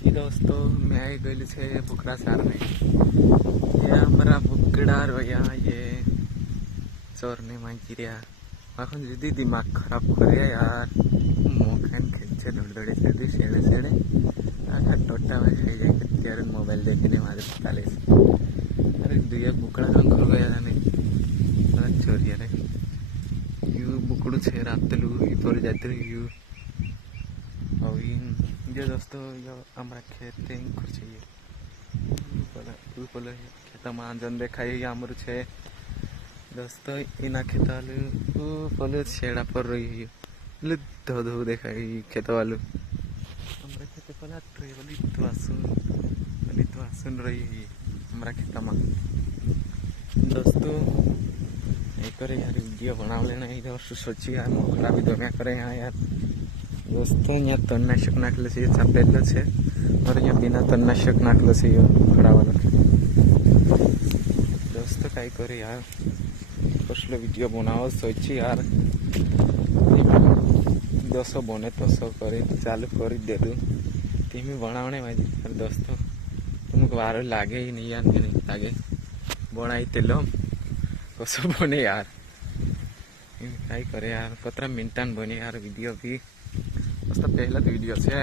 जी दोस्तों, मैं आई गई छे बुकड़ा सार में। ये हमारा बुकड़ार भैया ये चोरने माई गिरिया এখন যদি दिमाग खराब करे यार मोखान खेचे धड़धड़ी सेड़े सेड़े सेड़े आखा टोटा में खाई जाए त्यारे मोबाइल देखने मारे काले अरे दुया बुकड़ा रंग हो गया नहीं चोरिया रे यू बुकड़ू छे रातलू इपर जाते यू अभी जो दोस्तों यो हमारा खेत चाहिए खेत में जन देखाई आमर छे दोस्तों इना खेतालू पले छेड़ा पर रही है धो धो देखाई खेत वालू हमारा खेत पला ट्रेवली तो आसुन रही है हमारा खेत में दोस्तों एक यार वीडियो बना लेना इधर सोची यार मोखला भी दोनों करे यहाँ यार दोस्तों यहाँ तणनाशक नाखले से छापेलो छे और यहाँ बिना तणनाशक नाखलो से खड़ा वाला दोस्तों कई करे यार कसलो वीडियो बनाओ सोची यार दोसो बने तोसो करे चालू कर दे दूँ तीमी बनाने वाली यार दोस्तों तुमको बाहर लागे ही नहीं यार नहीं लागे बनाई तेलो कसो बने यार कई करे यार 15 मिनटान बने यार वीडियो भी दोस्तों पहला वीडियो है।